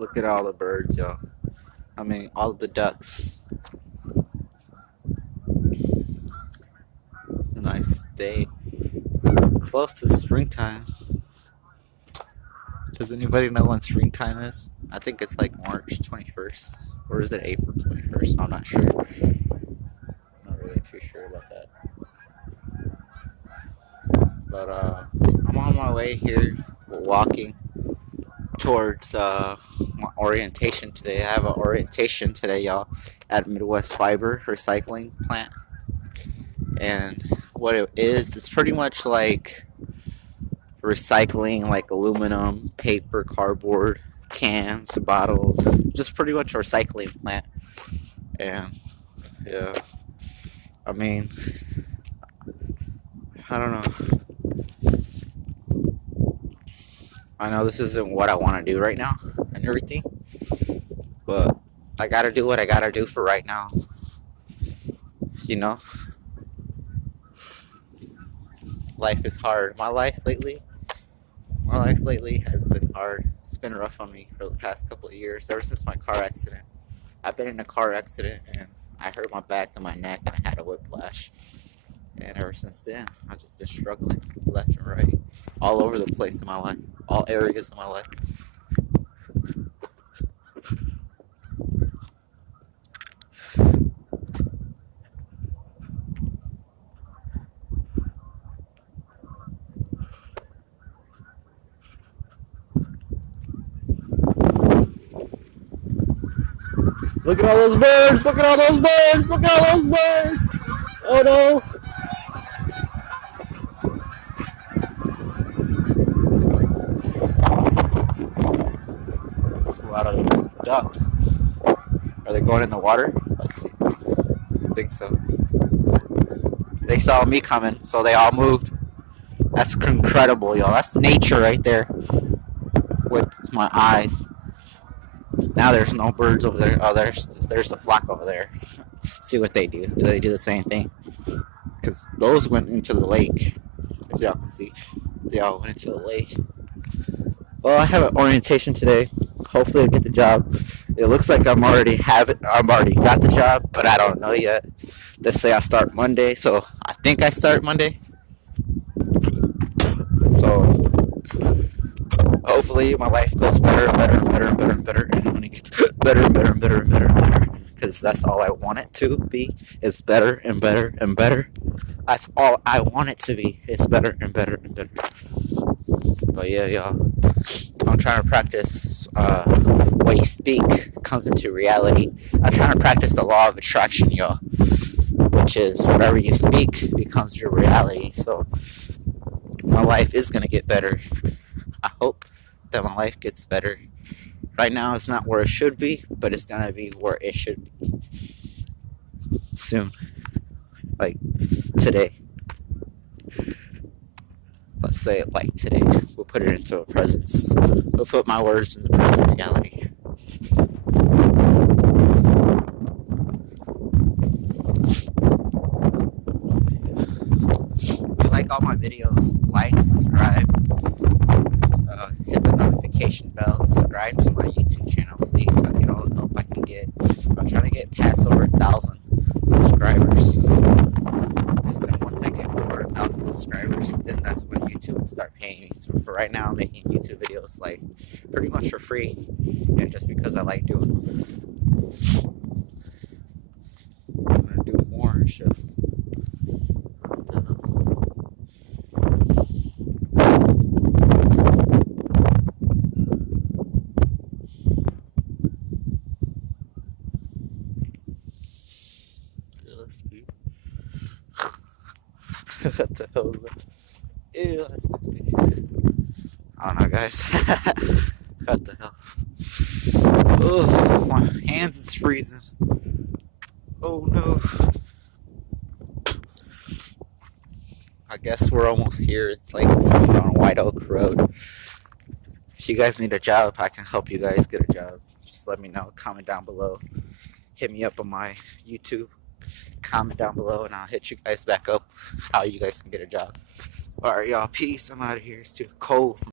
Look at all the birds, y'all. I mean, all the ducks. It's a nice day. It's close to springtime. Does anybody know when springtime is? I think it's like March 21st. Or is it April 21st? I'm not sure. Not really too sure about that. But I'm on my way here, walking towards my orientation today. I have an orientation today, y'all, at Midwest Fiber Recycling Plant. And what it is, it's pretty much like recycling like aluminum, paper, cardboard, cans, bottles, just pretty much a recycling plant. And yeah, I mean, I don't know. I know this isn't what I want to do right now and everything, but I gotta do what I gotta do for right now. You know, life is hard. My life lately has been hard. It's been rough on me for the past couple of years, ever since my car accident. I've been in a car accident and I hurt my back and my neck and I had a whiplash. And ever since then, I've just been struggling left and right, all over the place in my life, all areas of my life. Look at all those birds! Look at all those birds! Look at all those birds! Oh no! There's a lot of ducks. Are they going in the water? Let's see. I think so. They saw me coming, so they all moved. That's incredible, y'all. That's nature right there with my eyes. Now there's no birds over there. Oh, there's a flock over there. See what they do. Do they do the same thing? Because those went into the lake, as y'all can see. They all went into the lake. Well, I have an orientation today. Hopefully, I get the job. It looks like I'm already got the job, but I don't know yet. They say I start Monday, so I think I start Monday. So hopefully my life goes better and better and better and better and better, and when it gets better and better and better and better and better, because that's all I want it to be. Is better and better and better. That's all I want it to be. It's better and better and better. But yeah, y'all, I'm trying to practice what you speak comes into reality. I'm trying to practice the law of attraction, y'all, which is whatever you speak becomes your reality. So my life is going to get better. I hope that my life gets better. Right now it's not where it should be, but it's going to be where it should be soon. Like today. Let's say it like today. We'll put it into a presence. We'll put my words in the present reality. If you like all my videos, like, subscribe, hit the notification bell, subscribe to my YouTube channel, please. I need all the help I can get. I'm trying to get past over 1,000 subscribers. And once I get over 1,000 subscribers, then that's when YouTube will start paying me. So for right now, I'm making YouTube videos like pretty much for free, and just because I like doing them. I'm gonna do more and shit. What the hell is that? Ew, that's nasty. I don't know, guys. What the hell? Oh, my hands is freezing. Oh no. I guess we're almost here. It's like something on White Oak Road. If you guys need a job, I can help you guys get a job. Just let me know. Comment down below. Hit me up on my YouTube. Comment down below and I'll hit you guys back up how you guys can get a job. Alright, y'all. Peace. I'm out of here. It's too cold.